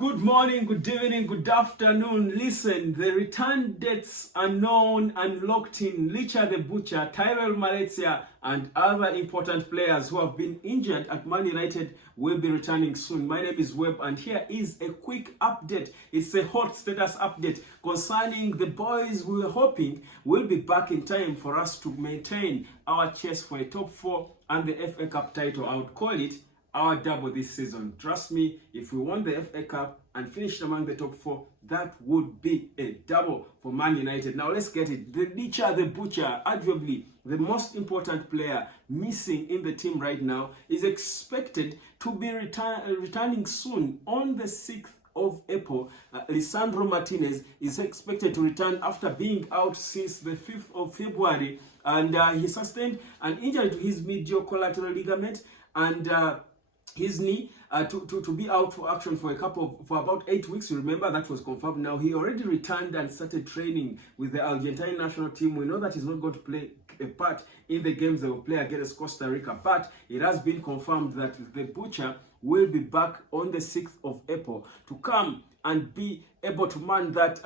Good morning, good evening, good afternoon. Listen, the return dates are known and locked in. Licha the Butcher, Malacia, and other important players who have been injured at Man United will be returning soon. My name is Webb, and here is a quick update. It's a hot status update concerning the boys we were hoping will be back in time for us to maintain our chase for a top 4 and the FA Cup title. I would call it our double this season. Trust me, if we won the FA Cup and finished among the top 4, that would be a double for Man United. Now let's get it. The Licha the Butcher, arguably the most important player missing in the team right now, is expected to be returning soon on the 6th of April. Lisandro Martinez is expected to return after being out since the 5th of February, and he sustained an injury to his medial collateral ligament and his knee to be out for action for about 8 weeks. You remember that was confirmed. Now he already returned and started training with the Argentine national team. We know that he's not going to play a part in the games they will play against Costa Rica, but it has been confirmed that the Butcher will be back on the 6th of April to come and be able to man that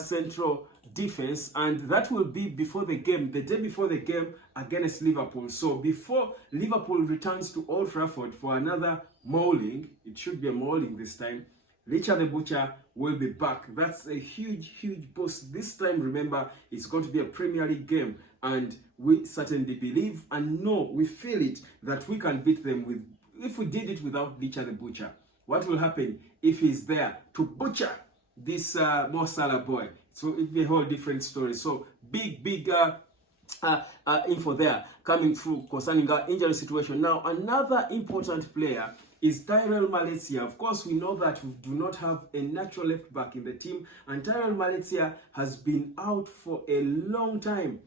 central defense, and that will be before the game, the day before the game against Liverpool. So before Liverpool returns to Old Trafford for another mauling, it should be a mauling this time, Licha the Butcher will be back. That's a huge boost. This time, remember, it's going to be a Premier League game, and we certainly believe and know, we feel it, that we can beat them with, if we did it without Licha the Butcher. What will happen if he's there to butcher this Mo Salah boy? So it'll be a whole different story. So big info there coming through concerning our injury situation. Now, another important player is Malacia. Of course, we know that we do not have a natural left back in the team, and Malacia has been out for a long time,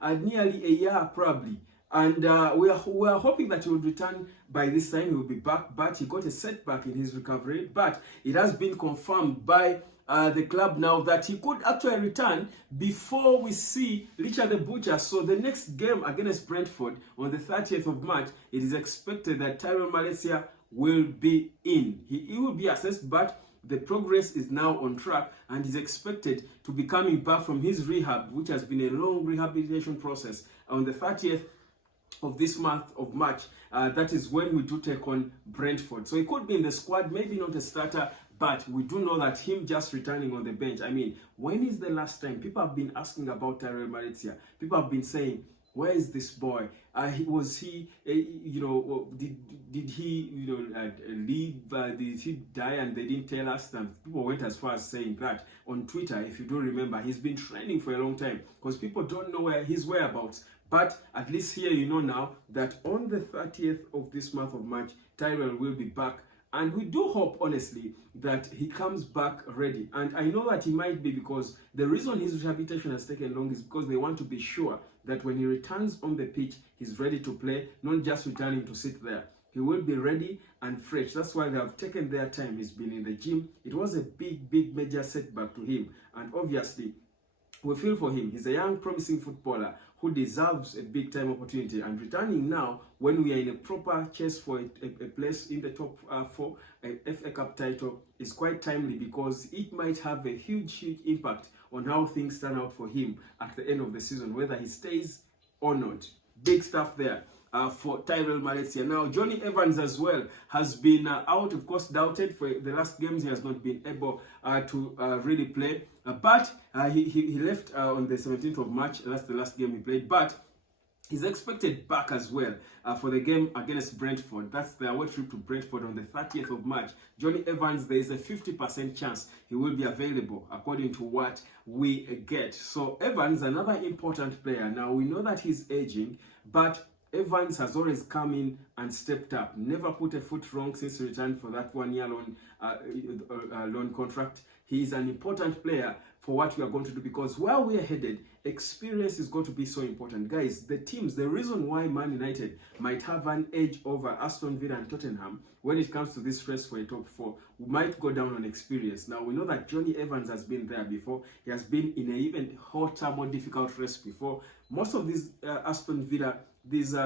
nearly a year probably. And we are hoping that he will return by this time. He will be back, but he got a setback in his recovery. But it has been confirmed by the club now that he could actually return before we see Licha the Butcher. So the next game against Brentford on the 30th of March, it is expected that Malacia will be in. He will be assessed, but the progress is now on track, and is expected to be coming back from his rehab, which has been a long rehabilitation process, on the 30th of this month of March. That is when we do take on Brentford. So he could be in the squad, maybe not a starter, but we do know that him just returning on the bench. I mean, when is the last time? People have been asking about Malacia. People have been saying, where is this boy? Was he, did he, leave? Did he die and they didn't tell us? And people went as far as saying that on Twitter. If you don't remember, he's been training for a long time because people don't know where his whereabouts. But at least here you know now that on the 30th of this month of March, Tyrell will be back. And we do hope, honestly, that he comes back ready. And I know that he might be, because the reason his rehabilitation has taken long is because they want to be sure that when he returns on the pitch, he's ready to play, not just returning to sit there. He will be ready and fresh. That's why they have taken their time. He's been in the gym. It was a big major setback to him. And obviously, we feel for him. He's a young, promising footballer who deserves a big-time opportunity. And returning now, when we are in a proper chase for a place in the top 4, a FA Cup title, is quite timely, because it might have a huge impact on how things turn out for him at the end of the season, whether he stays or not. Big stuff there for Malacia. Now, Johnny Evans as well has been out, of course, doubted for the last games. He has not been able to really play. But he left on the 17th of March. That's the last game he played. But he's expected back as well for the game against Brentford. That's the away trip to Brentford on the 30th of March. Johnny Evans, there is a 50% chance he will be available, according to what we get. So Evans, another important player. Now, we know that he's aging, but Evans has always come in and stepped up. Never put a foot wrong since he returned for that 1-year loan contract. He is an important player for what we are going to do, because where we are headed, experience is going to be so important. Guys, the teams, the reason why Man United might have an edge over Aston Villa and Tottenham when it comes to this race for a top 4, we might go down on experience. Now, we know that Johnny Evans has been there before. He has been in an even hotter, more difficult race before. Most of these Aston Villa, these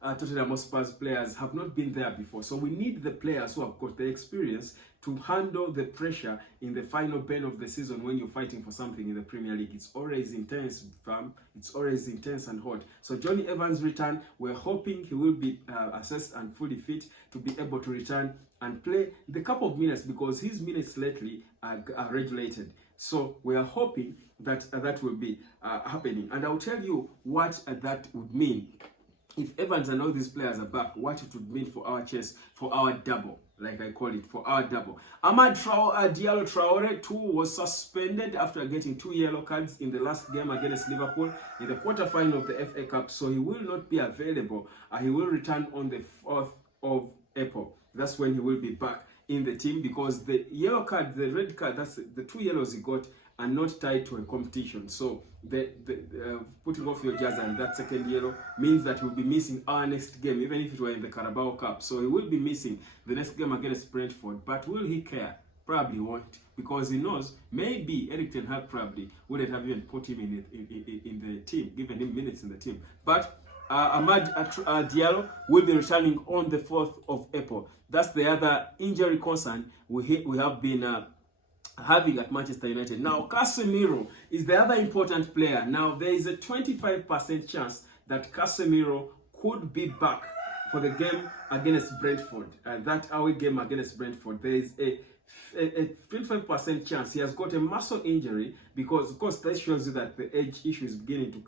Tottenham Hotspur's players have not been there before. So we need the players who have got the experience to handle the pressure in the final bend of the season when you're fighting for something in the Premier League. It's always intense, fam. It's always intense and hot. So Johnny Evans' return, we're hoping he will be assessed and fully fit to be able to return and play the couple of minutes, because his minutes lately are regulated. So we are hoping that that will be happening. And I'll tell you what that would mean. If Evans and all these players are back, what it would mean for our chess, for our double, like I call it, for our double. Amad Diallo Traore too was suspended after getting 2 yellow cards in the last game against Liverpool in the quarterfinal of the FA Cup, so he will not be available. He will return on the 4th of April. That's when he will be back in the team, because the yellow card, the red card, that's the 2 yellows he got, are not tied to a competition. So the putting off your jersey and that second yellow means that he'll be missing our next game, even if it were in the Carabao Cup. So he will be missing the next game against Brentford. But will he care? Probably won't, because he knows maybe Erik ten Hag probably wouldn't have even put him in the team, given him minutes in the team. But Amad Diallo will be returning on the 4th of April. That's the other injury concern we have been having at Manchester United. Now, Casemiro is the other important player. Now, there is a 25% chance that Casemiro could be back for the game against Brentford. That away game against Brentford, there is a 25% chance. He has got a muscle injury, because, of course, that shows you that the age issue is beginning to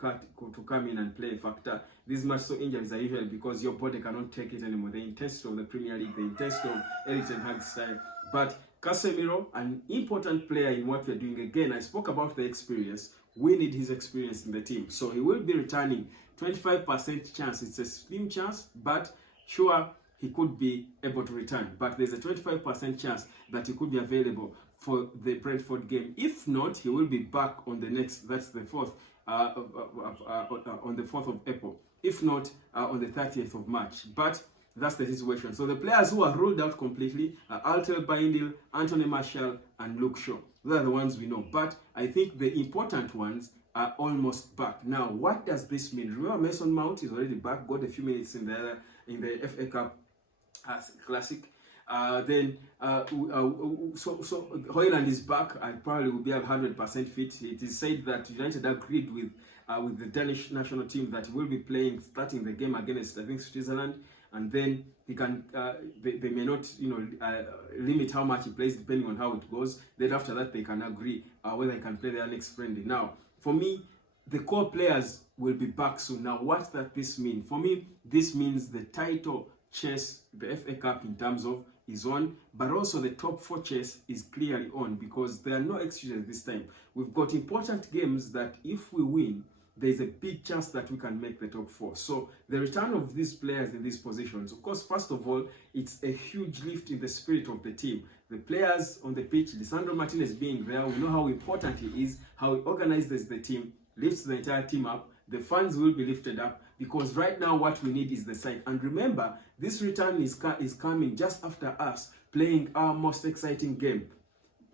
come in and play a factor. These muscle injuries are usually because your body cannot take it anymore. The intensity of the Premier League, the intensity of Erik ten Hag's style. But Casemiro, an important player in what we're doing. Again, I spoke about the experience. We need his experience in the team. So he will be returning. 25% chance. It's a slim chance, but sure, he could be able to return. But there's a 25% chance that he could be available for the Brentford game. If not, he will be back on the next, that's the 4th, on the 4th of April. If not, on the 30th of March. But that's the situation. So the players who are ruled out completely are Altel Baindil, Anthony Martial, and Luke Shaw. Those are the ones we know. But I think the important ones are almost back. Now, what does this mean? Remember, Mason Mount is already back, got a few minutes in the FA Cup Classic. So Højlund is back. I probably will be 100% fit. It is said that United agreed with the Danish national team that he will be playing, starting the game against, I think, Switzerland. And then he can, they may not, limit how much he plays depending on how it goes. Then after that, they can agree whether he can play their next friendly. Now, for me, the core players will be back soon. Now, what does this mean? For me, this means the title chase, the FA Cup in terms of, is on, but also the top 4 chase is clearly on, because there are no excuses this time. We've got important games that if we win, there's a big chance that we can make the top 4. So the return of these players in these positions, of course, first of all, it's a huge lift in the spirit of the team. The players on the pitch, Lisandro Martinez being there, we know how important he is, how he organizes the team, lifts the entire team up. The fans will be lifted up, because right now what we need is the side. And remember, this return is coming just after us playing our most exciting game.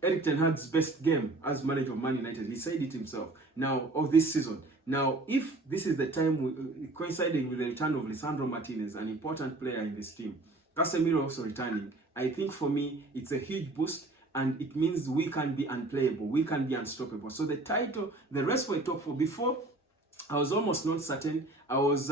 Erik ten Hag's best game as manager of Man United. He said it himself. Now, of this season. Now, if this is the time coinciding with the return of Lisandro Martinez, an important player in this team, Casemiro also returning, I think for me, it's a huge boost, and it means we can be unplayable. We can be unstoppable. So the title, the rest for a top 4, before, I was almost not certain. I was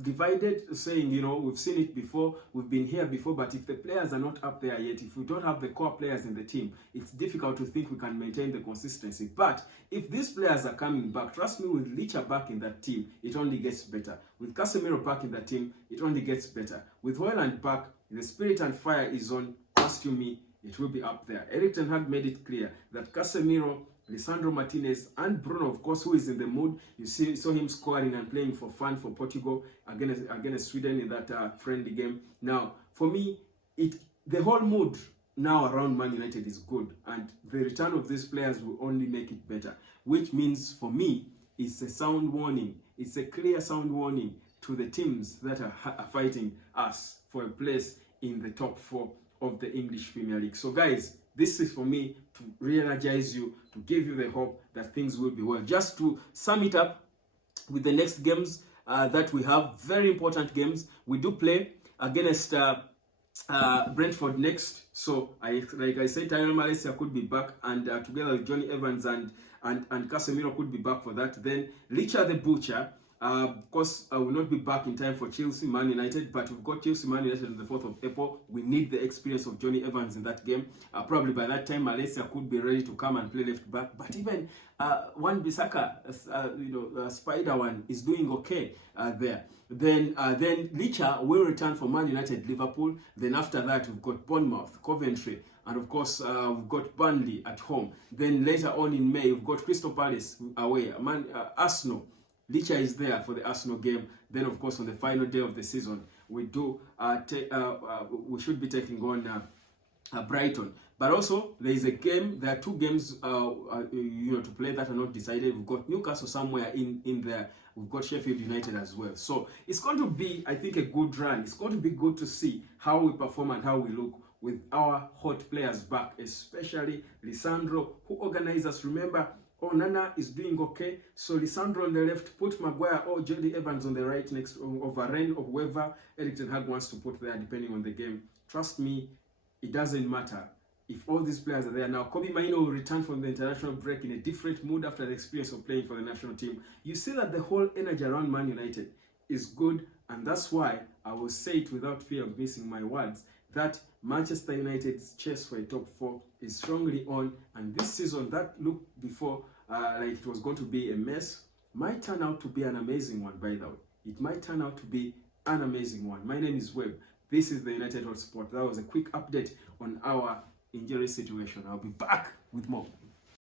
divided, saying, we've seen it before, we've been here before, but if the players are not up there yet, if we don't have the core players in the team, it's difficult to think we can maintain the consistency. But if these players are coming back, trust me, with Licha back in that team, it only gets better. With Casemiro back in that team, it only gets better. With Højlund back, the spirit and fire is on. Trust you me, it will be up there. Erik ten Hag made it clear that Casemiro, Lisandro Martinez, and Bruno, of course, who is in the mood. You saw him scoring and playing for fun for Portugal against Sweden in that friendly game. Now, for me, the whole mood now around Man United is good, and the return of these players will only make it better, which means for me, it's a sound warning. It's a clear sound warning to the teams that are fighting us for a place in the top 4 of the English Premier League. So guys, this is for me to re-energize you, to give you the hope that things will be well. Just to sum it up with the next games, that we have. Very important games. We do play against Brentford next. So, like I said, Tyrell Malacia could be back, and together with Johnny Evans and Casemiro could be back for that. Then Licha the Butcher, of course, will not be back in time for Chelsea, Man United, but we've got Chelsea, Man United on the 4th of April. We need the experience of Johnny Evans in that game. Probably by that time, Malacia could be ready to come and play left back. But even Wan-Bissaka, Spider One, is doing okay there. Then Licha will return for Man United, Liverpool. Then after that, we've got Bournemouth, Coventry, and of course, we've got Burnley at home. Then later on in May, we've got Crystal Palace away, Arsenal. Licha is there for the Arsenal game. Then, of course, on the final day of the season, we should be taking on Brighton. But also, there is a game. There are 2 games, to play that are not decided. We've got Newcastle somewhere in there. We've got Sheffield United as well. So it's going to be, I think, a good run. It's going to be good to see how we perform and how we look with our hot players back, especially Lisandro, who organized us. Remember, Nana is doing okay. So Lisandro on the left, put Maguire or Jody Evans on the right next to Varane or whoever Erik ten Hag wants to put there, depending on the game. Trust me, it doesn't matter if all these players are there. Now, Kobe Mainoo will return from the international break in a different mood after the experience of playing for the national team. You see that the whole energy around Man United is good, and that's why I will say it without fear of missing my words, that Manchester United's chase for a top 4 is strongly on, and this season that looked before like it was going to be a mess might turn out to be an amazing one. By the way, it might turn out to be an amazing one. My name is Webb. This is the United Hotspot. That was a quick update on our injury situation. I'll be back with more.